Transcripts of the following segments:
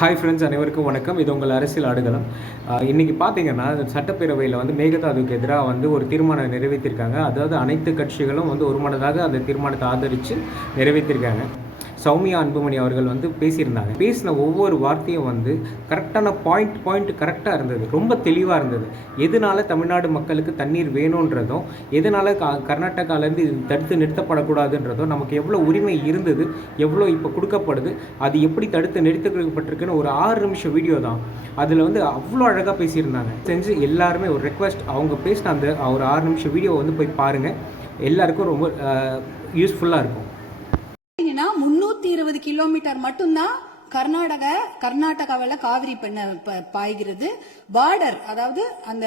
Hi friends, அனைவருக்கும் வணக்கம். இது உங்கள் அரசியல் ஆடுகளம். இன்றைக்கி பார்த்தீங்கன்னா சட்டப்பேரவையில் மேகதாதுவுக்கு எதிராக ஒரு தீர்மானம் நிறைவேற்றிருக்காங்க. அதாவது அனைத்து கட்சிகளும் ஒரு மனதாக அந்த தீர்மானத்தை ஆதரித்து நிறைவேற்றிருக்காங்க. சௌமியா அன்புமணி அவர்கள் பேசியிருந்தாங்க. பேசின ஒவ்வொரு வார்த்தையும் கரெக்டான பாயிண்ட் கரெக்டாக இருந்தது. ரொம்ப தெளிவாக இருந்தது. எதனால தமிழ்நாடு மக்களுக்கு தண்ணீர் வேணுன்றதும், எதனால கர்நாடகாவிலேருந்து இது தடுத்து நிறுத்தப்படக்கூடாதுன்றதும், நமக்கு எவ்வளோ உரிமை இருந்தது, எவ்வளோ இப்போ கொடுக்கப்படுது, அது எப்படி தடுத்து நிறுத்தப்பட்டிருக்குன்னு ஒரு 6 நிமிஷம் வீடியோ தான். அதில் அவ்வளோ அழகாக பேசியிருந்தாங்க. செஞ்சு எல்லாருமே ஒரு ரெக்வஸ்ட், அவங்க பேசின அந்த ஒரு 6 நிமிஷம் வீடியோ போய் பாருங்கள். எல்லாருக்கும் ரொம்ப யூஸ்ஃபுல்லாக இருக்கும். 320 கிலோமீட்டர் மட்டும்தான் கர்நாடகாவில் காவிரி பாய்கிறது. பார்டர், அதாவது அந்த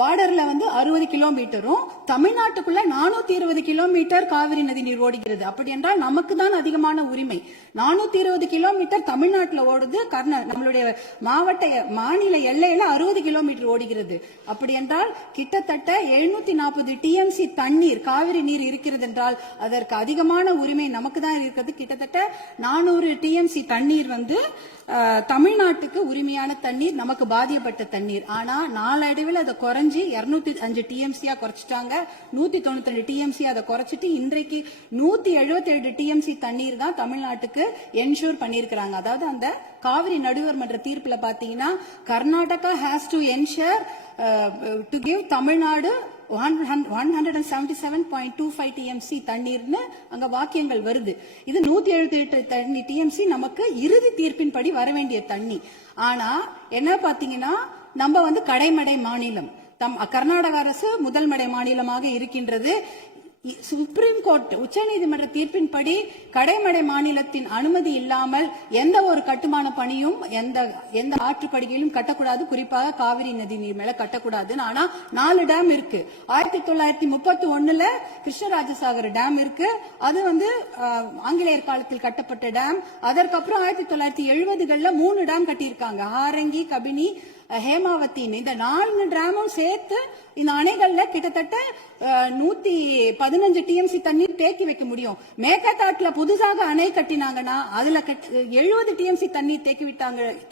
பார்டர்ல 60 கிலோமீட்டரும் தமிழ்நாட்டுக்குள்ள 420 கிலோமீட்டர் காவிரி நதி நீர் ஓடுகிறது. அப்படி என்றால் நமக்கு தான் அதிகமான உரிமை. 420 கிலோமீட்டர் தமிழ்நாட்டில் ஓடுது, நம்மளுடைய மாநில எல்லையில 60 கிலோமீட்டர் ஓடுகிறது. அப்படி என்றால் கிட்டத்தட்ட 740 டிஎம்சி தண்ணீர், காவிரி நீர் இருக்கிறது என்றால் அதற்கு அதிகமான உரிமை நமக்கு தான் இருக்கிறது. கிட்டத்தட்ட 400 டிஎம்சி தண்ணீர் தமிழ்நாட்டுக்கு உரிமையான தண்ணீர், நமக்கு பாதிக்கப்பட்ட தண்ணீர். ஆனா நாளடைவில் அதை குறைஞ்சி 205 டிஎம்சியா குறைச்சிட்டாங்க. 192 டிஎம்சி அதை குறைச்சிட்டு இன்றைக்கு 177 டிஎம்சி தண்ணீர் தான் தமிழ்நாட்டுக்கு என்ஷூர் பண்ணிருக்கிறாங்க. அதாவது அந்த காவிரி நடுவர் மன்ற தீர்ப்புல பாத்தீங்கன்னா, Karnataka has to ensure to give Tamil Nadu 177.25 TMC தண்ணீர்னு அங்க வாக்கியங்கள் வருது. இது 178 டிஎம்சி நமக்கு இறுதி தீர்ப்பின்படி வர வேண்டிய தண்ணி. ஆனா என்ன பாத்தீங்கன்னா, நம்ம கடைமடை மாநிலம், கர்நாடக அரசு முதல் மடை மாநிலமாக இருக்கின்றது. சுப்ரீம் கோர்ட், உச்சநீதிமன்ற தீர்ப்பின்படி கடைமடை மாநிலத்தின் அனுமதி இல்லாமல் எந்த ஒரு கட்டுமான பணியும் எந்த ஆற்றுப்படுகையிலும் கட்டக்கூடாது. குறிப்பாக காவிரி நதி நீர் மேல கட்டக்கூடாது. ஆனா 4 டேம் இருக்கு. 1931 கிருஷ்ணராஜசாகர் டேம் இருக்கு. அது ஆங்கிலேயர் காலத்தில் கட்டப்பட்ட டேம். அதற்கப்புறம் 1970களில் 3 டேம் கட்டியிருக்காங்க. ஹாரங்கி, கபினி, ஹேமாவத்தின்னு. இந்த 4 டேமும் சேர்த்து இந்த அணைகள்ல கிட்டத்தட்ட 115 டிஎம்சி தண்ணீர் தேக்கி வைக்க முடியும். மேகதாட்டுல புதுசாக அணை கட்டினாங்கன்னா அதுல 70 டிஎம்சி தண்ணீர்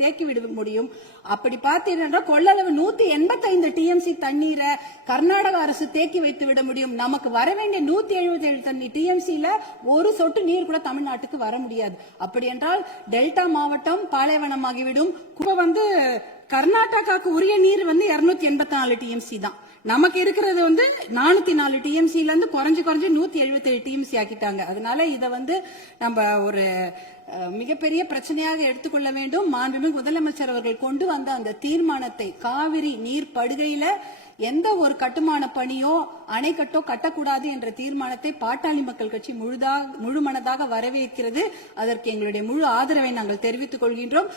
தேக்கி விட முடியும். அப்படி பார்த்தீங்கன்னா கொள்ளளவு 185 டிஎம்சி தண்ணீரை கர்நாடக அரசு தேக்கி வைத்து விட முடியும். நமக்கு வர வேண்டிய 177 டிஎம்சில ஒரு சொட்டு நீர் கூட தமிழ்நாட்டுக்கு வர முடியாது. அப்படி என்றால் டெல்டா மாவட்டம் பாலைவனமாகிவிடும். கர்நாடகாவுக்கு உரிய நீர் 284 டிஎம்சி தான். நமக்கு இருக்கிறது 404 டிஎம்சில இருந்து குறைஞ்சு 177 டிஎம்சி ஆக்கிட்டாங்க. அதனால இத நம்ம ஒரு மிகப்பெரிய பிரச்சனையாக எடுத்துக்கொள்ள வேண்டும். மாண்புமிகு முதலமைச்சர் அவர்கள் கொண்டு வந்த அந்த தீர்மானத்தை, காவிரி நீர் படுகையில எந்த ஒரு கட்டுமான பணியோ அணைக்கட்டோ கட்டக்கூடாது என்ற தீர்மானத்தை பாட்டாளி மக்கள் கட்சி முழு மனதாக வரவேற்கிறது. அதற்கு எங்களுடைய முழு ஆதரவை நாங்கள் தெரிவித்துக் கொள்கின்றோம்.